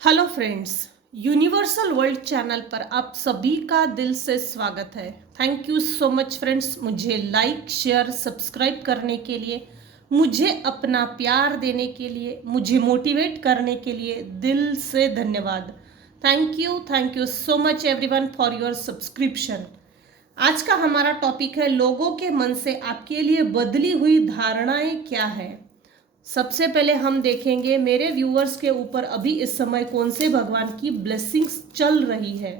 Hello friends, universal world channel पर आप सभी का दिल से स्वागत है। Thank you so much friends, मुझे लाइक शेयर सब्सक्राइब करने के लिए, मुझे अपना प्यार देने के लिए, मुझे मोटिवेट करने के लिए दिल से धन्यवाद। Thank you so much everyone for your subscription. आज का हमारा टॉपिक है लोगों के मन से आपके लिए बदली हुई धारणाएं क्या है। सबसे पहले हम देखेंगे मेरे व्यूअर्स के ऊपर अभी इस समय कौन से भगवान की ब्लेसिंग्स चल रही है।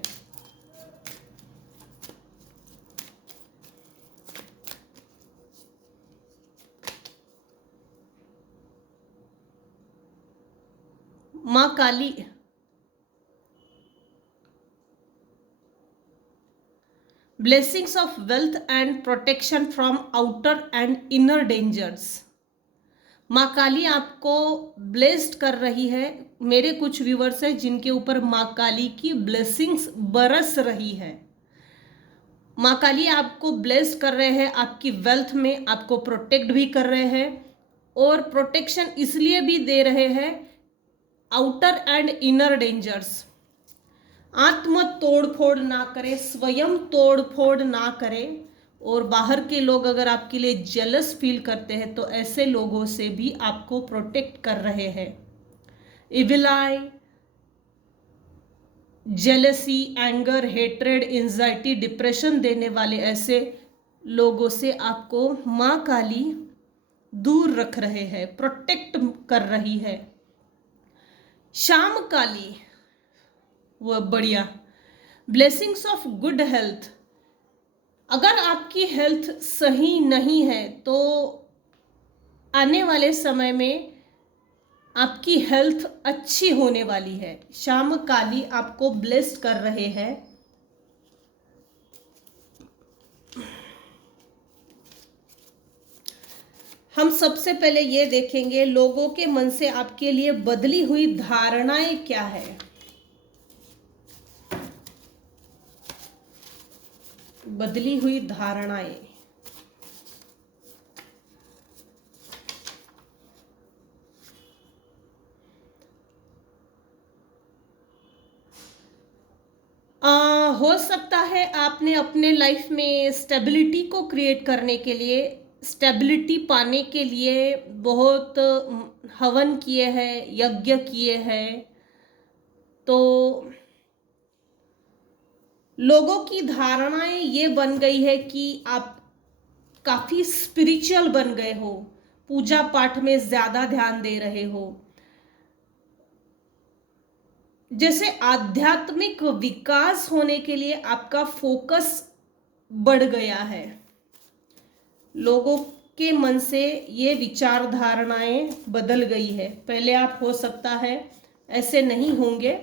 माँ Kali, blessings of wealth and protection from outer and inner dangers. माँ काली आपको ब्लेस्ड कर रही है। मेरे कुछ व्यूअर्स हैं जिनके ऊपर माँ काली की ब्लेसिंग्स बरस रही है। माँ काली आपको ब्लेस कर रहे हैं, आपकी वेल्थ में आपको प्रोटेक्ट भी कर रहे हैं और प्रोटेक्शन इसलिए भी दे रहे हैं आउटर एंड इनर डेंजर्स। आत्म तोड़फोड़ ना करें, स्वयं तोड़फोड़ ना करें। और बाहर के लोग अगर आपके लिए जेलस फील करते हैं तो ऐसे लोगों से भी आपको प्रोटेक्ट कर रहे हैं। Evil eye, jealousy, anger, hatred, anxiety, depression देने वाले ऐसे लोगों से आपको माँ काली दूर रख रहे हैं, प्रोटेक्ट कर रही है। शाम काली, वो बढ़िया, ब्लेसिंग्स ऑफ गुड हेल्थ। अगर आपकी हेल्थ सही नहीं है तो आने वाले समय में आपकी हेल्थ अच्छी होने वाली है। शाम काली आपको ब्लेस्ड कर रहे हैं। हम सबसे पहले ये देखेंगे लोगों के मन से आपके लिए बदली हुई धारणाएं क्या है। बदली हुई धारणाएं, हो सकता है आपने अपने लाइफ में स्टेबिलिटी को क्रिएट करने के लिए, स्टेबिलिटी पाने के लिए बहुत हवन किए हैं, यज्ञ किए हैं। तो लोगों की धारणाएं ये बन गई है कि आप काफी स्पिरिचुअल बन गए हो, पूजा पाठ में ज्यादा ध्यान दे रहे हो, जैसे आध्यात्मिक विकास होने के लिए आपका फोकस बढ़ गया है। लोगों के मन से ये विचारधारणाएं बदल गई है। पहले आप हो सकता है ऐसे नहीं होंगे,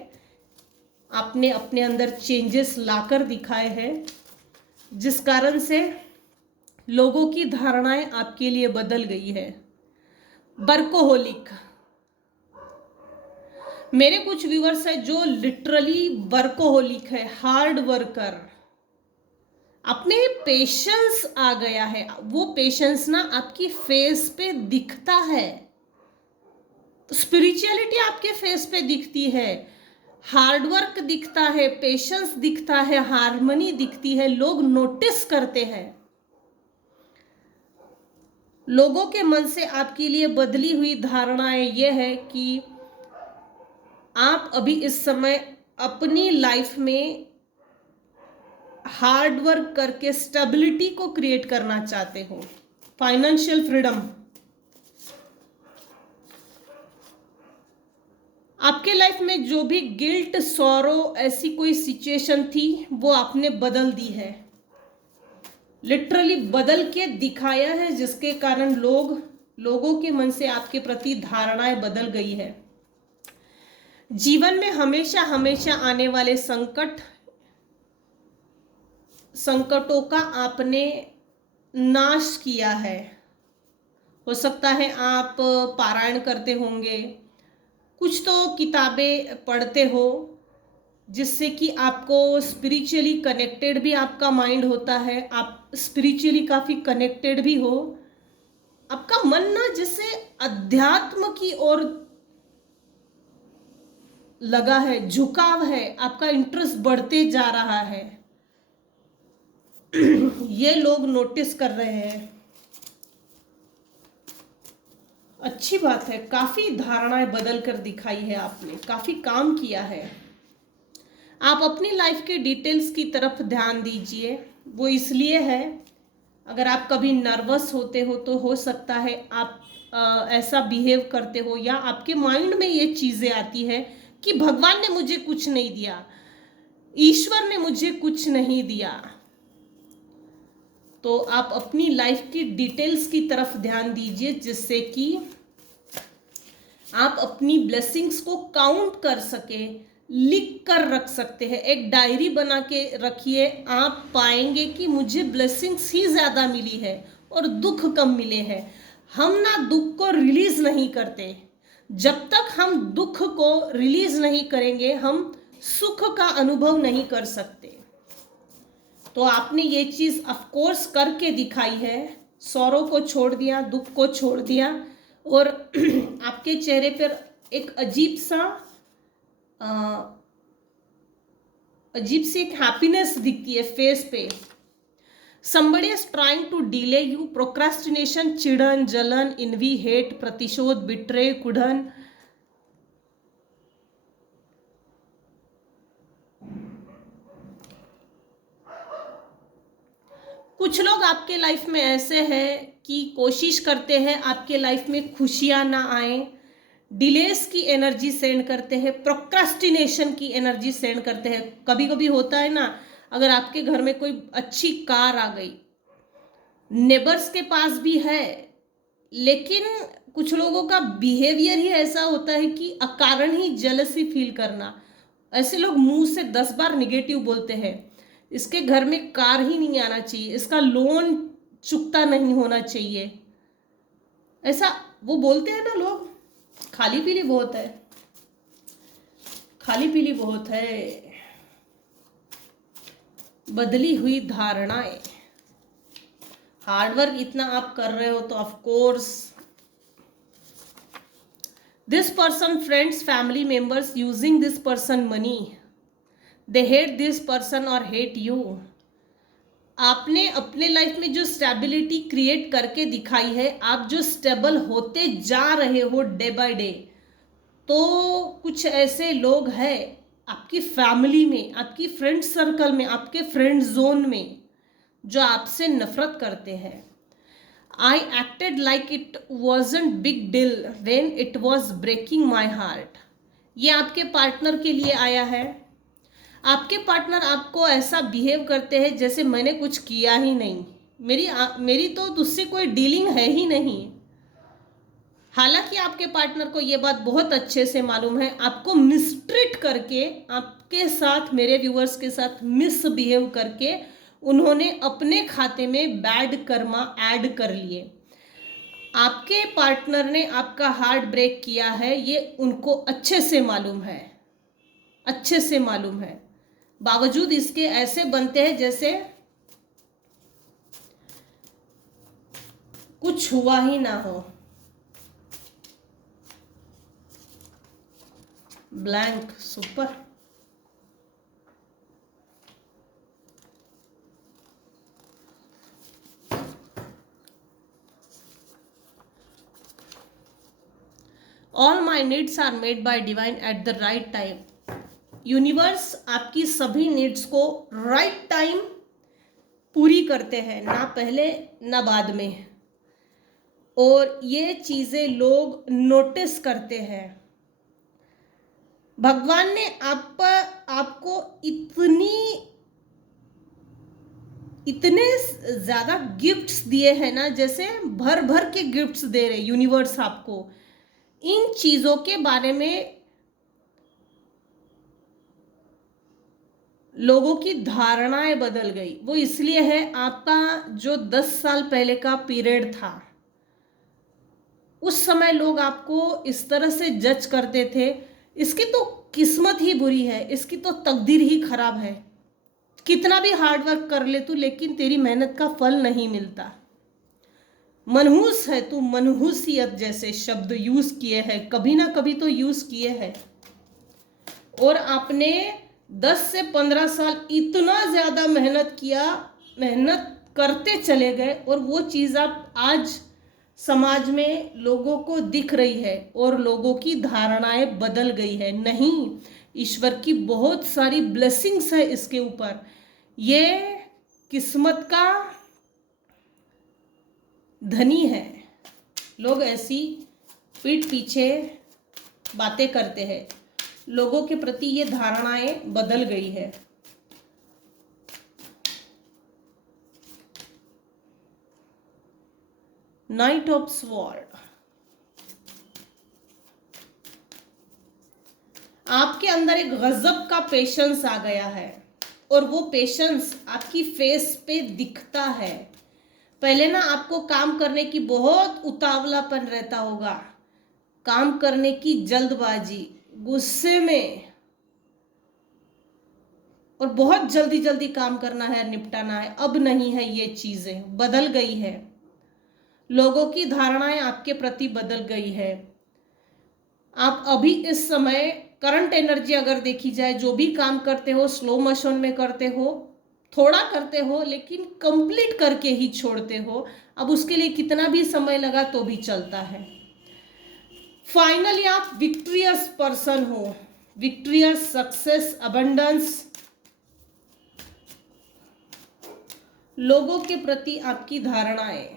आपने अपने अंदर चेंजेस लाकर दिखाए हैं जिस कारण से लोगों की धारणाएं आपके लिए बदल गई है। वर्कोहोलिक, मेरे कुछ व्यूअर्स है जो लिटरली वर्कोहोलिक है, हार्ड वर्कर। अपने पेशेंस आ गया है, वो पेशेंस ना आपकी फेस पे दिखता है। तो स्पिरिचुअलिटी आपके फेस पे दिखती है, हार्डवर्क दिखता है, पेशेंस दिखता है, हार्मनी दिखती है, लोग नोटिस करते हैं। लोगों के मन से आपके लिए बदली हुई धारणाएं ये है कि आप अभी इस समय अपनी लाइफ में हार्ड वर्क करके स्टेबिलिटी को क्रिएट करना चाहते हो। फाइनेंशियल फ्रीडम, आपके लाइफ में जो भी गिल्ट, सॉरो, ऐसी कोई सिचुएशन थी वो आपने बदल दी है, लिटरली बदल के दिखाया है, जिसके कारण लोगों के मन से आपके प्रति धारणाएं बदल गई है। जीवन में हमेशा हमेशा आने वाले संकटों का आपने नाश किया है। हो सकता है आप पारायण करते होंगे, कुछ तो किताबें पढ़ते हो जिससे कि आपको स्पिरिचुअली कनेक्टेड भी आपका माइंड होता है, आप स्पिरिचुअली काफ़ी कनेक्टेड भी हो। आपका मन ना जिससे अध्यात्म की ओर लगा है, झुकाव है, आपका इंटरेस्ट बढ़ते जा रहा है, ये लोग नोटिस कर रहे हैं। अच्छी बात है, काफी धारणाएं बदल कर दिखाई है आपने, काफी काम किया है। आप अपनी लाइफ के डिटेल्स की तरफ ध्यान दीजिए। वो इसलिए है, अगर आप कभी नर्वस होते हो तो हो सकता है आप ऐसा बिहेव करते हो, या आपके माइंड में ये चीजें आती है कि भगवान ने मुझे कुछ नहीं दिया, ईश्वर ने मुझे कुछ नहीं दिया। तो आप अपनी लाइफ की डिटेल्स की तरफ ध्यान दीजिए, जिससे कि आप अपनी ब्लेसिंग्स को काउंट कर सके, लिख कर रख सकते हैं। एक डायरी बना के रखिए, आप पाएंगे कि मुझे ब्लेसिंग्स ही ज़्यादा मिली है और दुख कम मिले हैं। हम ना दुख को रिलीज नहीं करते, जब तक हम दुख को रिलीज नहीं करेंगे हम सुख का अनुभव नहीं कर सकते। तो आपने ये चीज़ ऑफकोर्स करके दिखाई है, सौरों को छोड़ दिया, दुख को छोड़ दिया, और आपके चेहरे पर एक अजीब सी एक हैप्पीनेस दिखती है फेस पे। somebody is trying to delay you, procrastination, चिड़न, जलन, envy, hate, प्रतिशोध, betray, कुढ़न। कुछ लोग आपके लाइफ में ऐसे हैं कि कोशिश करते हैं आपके लाइफ में खुशियां ना आए, डिलेस की एनर्जी सेंड करते हैं, प्रोक्रास्टिनेशन की एनर्जी सेंड करते हैं। कभी कभी होता है ना, अगर आपके घर में कोई अच्छी कार आ गई, नेबर्स के पास भी है, लेकिन कुछ लोगों का बिहेवियर ही ऐसा होता है कि अकारण ही जेलसी फील करना। ऐसे लोग मुंह से 10 बार निगेटिव बोलते हैं, इसके घर में कार ही नहीं आना चाहिए, इसका लोन चुकता नहीं होना चाहिए, ऐसा वो बोलते हैं ना लोग। खाली पीली बहुत है, खाली पीली बहुत है, बदली हुई धारणाएं। हार्डवर्क इतना आप कर रहे हो तो of course this person, friends, family members using this person money, they hate this person और हेट यू। आपने अपने लाइफ में जो स्टेबिलिटी क्रिएट करके दिखाई है, आप जो स्टेबल होते जा रहे हो डे बाय डे, तो कुछ ऐसे लोग हैं आपकी फैमिली में, आपकी फ्रेंड सर्कल में, आपके फ्रेंड जोन में, जो आपसे नफरत करते हैं। I acted like it wasn't big deal when it was breaking my heart। ये आपके पार्टनर के लिए आया है। आपके पार्टनर आपको ऐसा बिहेव करते हैं जैसे मैंने कुछ किया ही नहीं, मेरी तो तुझसे कोई डीलिंग है ही नहीं। हालांकि आपके पार्टनर को ये बात बहुत अच्छे से मालूम है, आपको मिसट्रीट करके, आपके साथ, मेरे व्यूअर्स के साथ मिसबिहेव करके उन्होंने अपने खाते में बैड कर्मा ऐड कर लिए। आपके पार्टनर ने आपका हार्ट ब्रेक किया है, ये उनको अच्छे से मालूम है, अच्छे से मालूम है। बावजूद इसके ऐसे बनते हैं जैसे कुछ हुआ ही ना हो। Blank, super. All my needs are made by divine at the right time. Universe आपकी सभी नीड्स को राइट टाइम पूरी करते हैं, ना पहले ना बाद में, और ये चीज़ें लोग नोटिस करते हैं। भगवान ने आपको इतने ज़्यादा गिफ्ट्स दिए हैं ना, जैसे भर भर के गिफ्ट्स दे रहे यूनिवर्स आपको। इन चीज़ों के बारे में लोगों की धारणाएं बदल गई। वो इसलिए है, आपका जो 10 साल पहले का पीरियड था, उस समय लोग आपको इस तरह से जज करते थे, इसकी तो किस्मत ही बुरी है, इसकी तो तकदीर ही खराब है, कितना भी हार्डवर्क कर ले तू, लेकिन तेरी मेहनत का फल नहीं मिलता, मनहूस है तू, मनहूसियत जैसे शब्द यूज किए हैं, कभी ना कभी तो यूज किए हैं। और आपने 10 से 15 साल इतना ज़्यादा मेहनत किया, मेहनत करते चले गए, और वो चीज़ आप आज समाज में लोगों को दिख रही है और लोगों की धारणाएं बदल गई है। नहीं, ईश्वर की बहुत सारी ब्लेसिंग्स है इसके ऊपर। ये किस्मत का धनी है। लोग ऐसी पीठ पीछे बातें करते हैं, लोगों के प्रति ये धारणाएं बदल गई है। नाइट ऑफ स्वॉर्ड, आपके अंदर एक गजब का पेशेंस आ गया है, और वो पेशेंस आपकी फेस पे दिखता है। पहले ना आपको काम करने की बहुत उतावलापन रहता होगा, काम करने की जल्दबाजी, गुस्से में, और बहुत जल्दी जल्दी काम करना है, निपटाना है। अब नहीं है, ये चीजें बदल गई है। लोगों की धारणाएं आपके प्रति बदल गई है। आप अभी इस समय करंट एनर्जी अगर देखी जाए, जो भी काम करते हो स्लो मोशन में करते हो, थोड़ा करते हो लेकिन कंप्लीट करके ही छोड़ते हो। अब उसके लिए कितना भी समय लगा तो भी चलता है। फाइनली आप विक्ट्रियस पर्सन हो, विक्ट्रियस, सक्सेस, अबंडेंस। लोगों के प्रति आपकी धारणाएं,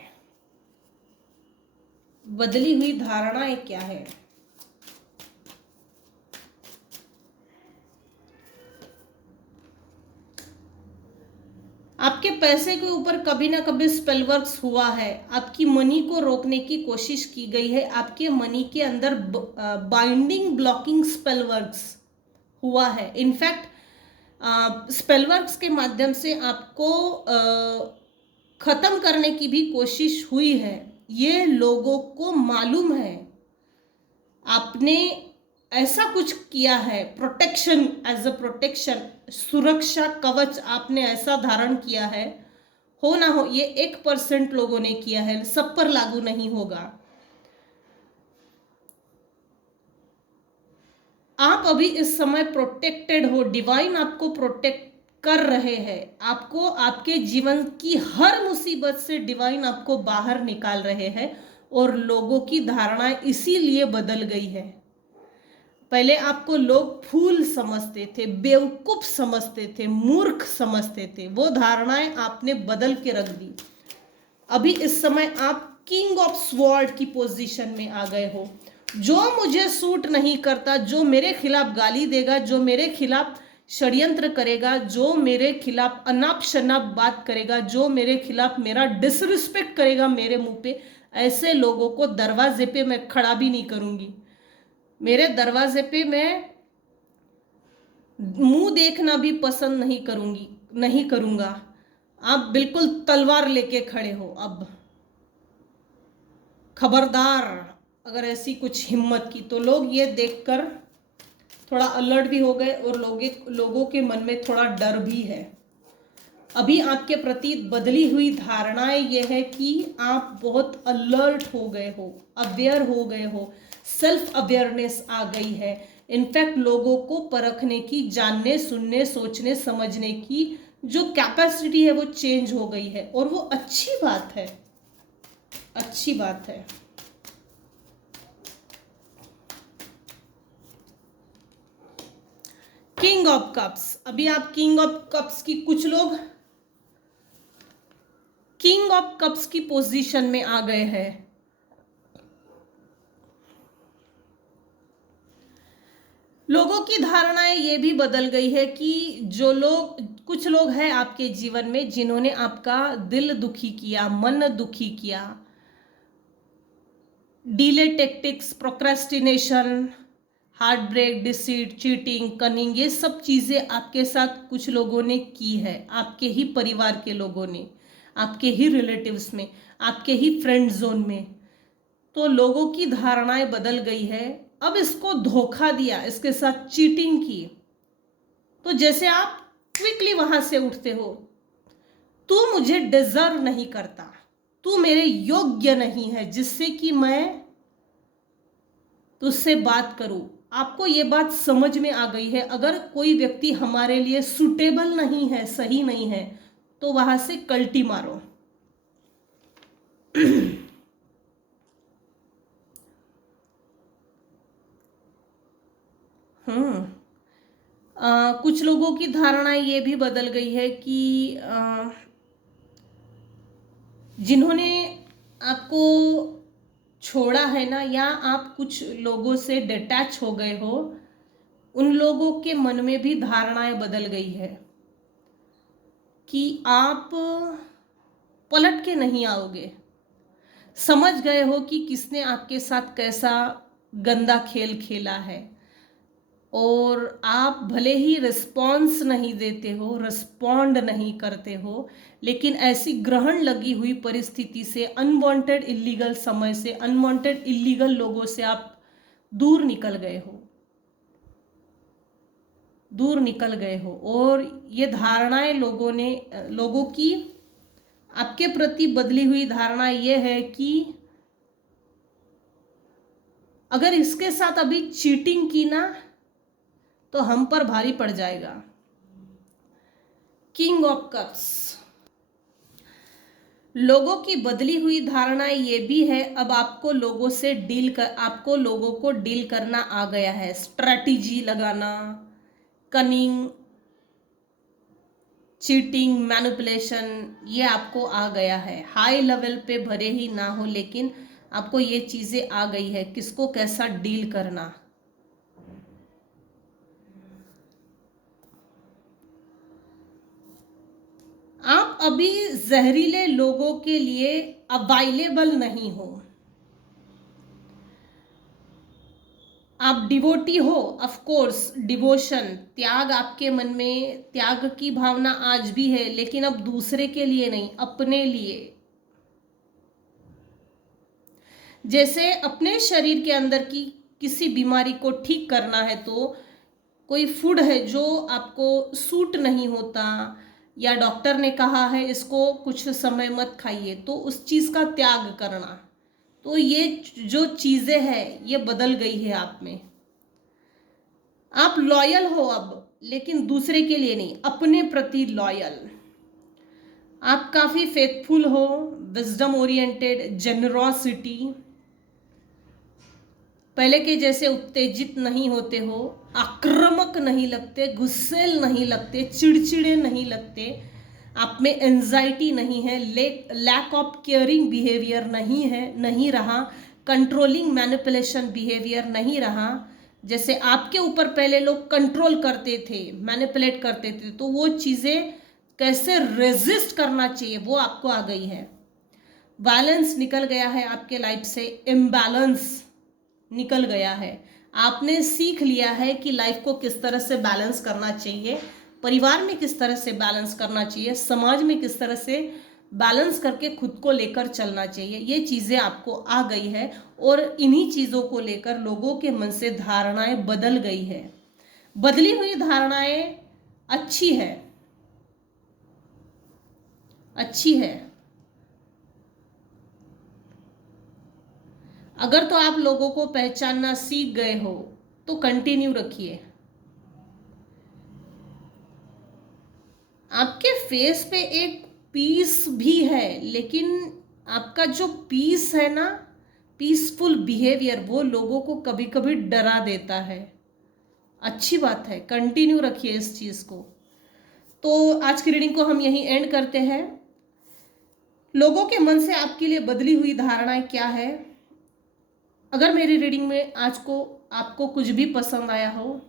बदली हुई धारणाएं क्या है? आपके पैसे के ऊपर कभी ना कभी स्पेल वर्क्स हुआ है, आपकी मनी को रोकने की कोशिश की गई है, आपके मनी के अंदर बाइंडिंग ब्लॉकिंग स्पेल वर्क्स हुआ है। इनफैक्ट स्पेल वर्क्स के माध्यम से आपको खत्म करने की भी कोशिश हुई है। ये लोगों को मालूम है। आपने ऐसा कुछ किया है, प्रोटेक्शन, एज अ प्रोटेक्शन, सुरक्षा कवच आपने ऐसा धारण किया है। हो ना हो, ये 1% लोगों ने किया है, सब पर लागू नहीं होगा। आप अभी इस समय प्रोटेक्टेड हो, डिवाइन आपको प्रोटेक्ट कर रहे हैं। आपको आपके जीवन की हर मुसीबत से डिवाइन आपको बाहर निकाल रहे हैं, और लोगों की धारणाएं इसीलिए बदल गई है। पहले आपको लोग फूल समझते थे, बेवकूफ समझते थे, मूर्ख समझते थे, वो धारणाएं आपने बदल के रख दी। अभी इस समय आप किंग ऑफ स्वॉर्ड की पोजीशन में आ गए हो। जो मुझे सूट नहीं करता, जो मेरे खिलाफ गाली देगा, जो मेरे खिलाफ षड्यंत्र करेगा, जो मेरे खिलाफ अनाप शनाप बात करेगा, जो मेरे खिलाफ मेरा डिसरिस्पेक्ट करेगा मेरे मुंह पे, ऐसे लोगों को दरवाजे पे मैं खड़ा भी नहीं करूंगी। मेरे दरवाजे पे मैं मुंह देखना भी पसंद नहीं करूंगी, नहीं करूंगा। आप बिल्कुल तलवार लेके खड़े हो। अब खबरदार, अगर ऐसी कुछ हिम्मत की, तो लोग ये देखकर थोड़ा अलर्ट भी हो गए, और लोगों के मन में थोड़ा डर भी है। अभी आपके प्रति बदली हुई धारणाएं ये है कि आप बहुत अलर्ट हो गए हो, अवेयर हो गए हो, सेल्फ अवेयरनेस आ गई है। इनफैक्ट लोगों को परखने की, जानने, सुनने, सोचने, समझने की जो कैपेसिटी है वो चेंज हो गई है, और वो अच्छी बात है, अच्छी बात है। किंग ऑफ कप्स, अभी आप किंग ऑफ कप्स की, कुछ लोग किंग ऑफ कप्स की पोजीशन में आ गए हैं। लोगों की धारणाएं ये भी बदल गई है कि जो लोग, कुछ लोग हैं आपके जीवन में जिन्होंने आपका दिल दुखी किया, मन दुखी किया। Delay tactics, procrastination, heart break, deceit, cheating, cunning, ये सब चीज़ें आपके साथ कुछ लोगों ने की है। आपके ही परिवार के लोगों ने, आपके ही रिलेटिव्स में, आपके ही फ्रेंड जोन में। तो लोगों की धारणाएं बदल गई है। अब इसको धोखा दिया, इसके साथ चीटिंग की, तो जैसे आप क्विकली वहां से उठते हो, तू मुझे डिजर्व नहीं करता, तू मेरे योग्य नहीं है जिससे कि मैं तुझसे बात करूं, आपको ये बात समझ में आ गई है, अगर कोई व्यक्ति हमारे लिए सुटेबल नहीं है, सही नहीं है, तो वहां से कल्टी मारो। हम्म कुछ लोगों की धारणा ये भी बदल गई है कि जिन्होंने आपको छोड़ा है ना, या आप कुछ लोगों से डिटैच हो गए हो, उन लोगों के मन में भी धारणाएं बदल गई है कि आप पलट के नहीं आओगे। समझ गए हो कि किसने आपके साथ कैसा गंदा खेल खेला है, और आप भले ही रिस्पॉन्स नहीं देते हो, रिस्पॉन्ड नहीं करते हो, लेकिन ऐसी ग्रहण लगी हुई परिस्थिति से, अनवांटेड इलीगल समय से, अनवांटेड इलीगल लोगों से आप दूर निकल गए हो, दूर निकल गए हो। और ये धारणाएं लोगों की आपके प्रति बदली हुई धारणा ये है कि अगर इसके साथ अभी चीटिंग की ना, तो हम पर भारी पड़ जाएगा। King of cups. लोगों की बदली हुई धारणा ये भी है, अब आपको लोगों को डील करना आ गया है। स्ट्रैटेजी लगाना, कनिंग, चीटिंग, मैनिपुलेशन, ये आपको आ गया है। हाई लेवल पे भरे ही ना हो, लेकिन आपको ये चीजें आ गई है, किसको कैसा डील करना। आप अभी जहरीले लोगों के लिए अवेलेबल नहीं हो। आप डिवोटी हो, ऑफ कोर्स, डिवोशन, त्याग आपके मन में, त्याग की भावना आज भी है, लेकिन अब दूसरे के लिए नहीं, अपने लिए। जैसे अपने शरीर के अंदर की किसी बीमारी को ठीक करना है, तो कोई फूड है जो आपको सूट नहीं होता, या डॉक्टर ने कहा है इसको कुछ समय मत खाइए, तो उस चीज़ का त्याग करना। तो ये जो चीज़ें हैं ये बदल गई है आप में। आप लॉयल हो अब, लेकिन दूसरे के लिए नहीं, अपने प्रति लॉयल। आप काफ़ी फेथफुल हो, विजडम ओरिएंटेड, जेनरॉसिटी, पहले के जैसे उत्तेजित नहीं होते हो, आक्रामक नहीं लगते, गुस्सेल नहीं लगते, चिड़चिड़े नहीं लगते, आप में एंजाइटी नहीं है, लैक ऑफ केयरिंग बिहेवियर नहीं रहा, कंट्रोलिंग मैनिपुलेशन बिहेवियर नहीं रहा। जैसे आपके ऊपर पहले लोग कंट्रोल करते थे, मैनिपुलेट करते थे, तो वो चीज़ें कैसे रेजिस्ट करना चाहिए वो आपको आ गई है। बैलेंस निकल गया है आपके लाइफ से, इम्बैलेंस निकल गया है। आपने सीख लिया है कि लाइफ को किस तरह से बैलेंस करना चाहिए, परिवार में किस तरह से बैलेंस करना चाहिए, समाज में किस तरह से बैलेंस करके खुद को लेकर चलना चाहिए। ये चीज़ें आपको आ गई है, और इन्हीं चीज़ों को लेकर लोगों के मन से धारणाएं बदल गई है। बदली हुई धारणाएं अच्छी है, अच्छी है। अगर तो आप लोगों को पहचानना सीख गए हो तो कंटिन्यू रखिए। आपके फेस पे एक पीस भी है, लेकिन आपका जो पीस है ना, पीसफुल बिहेवियर, वो लोगों को कभी कभी डरा देता है। अच्छी बात है, कंटिन्यू रखिए इस चीज़ को। तो आज की रीडिंग को हम यहीं एंड करते हैं। लोगों के मन से आपके लिए बदली हुई धारणाएं क्या है? अगर मेरी रीडिंग में आज को आपको कुछ भी पसंद आया हो,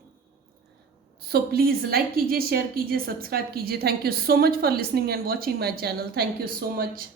सो प्लीज़ लाइक कीजिए, शेयर कीजिए, सब्सक्राइब कीजिए। Thank you so much for listening and watching my channel. Thank you so much.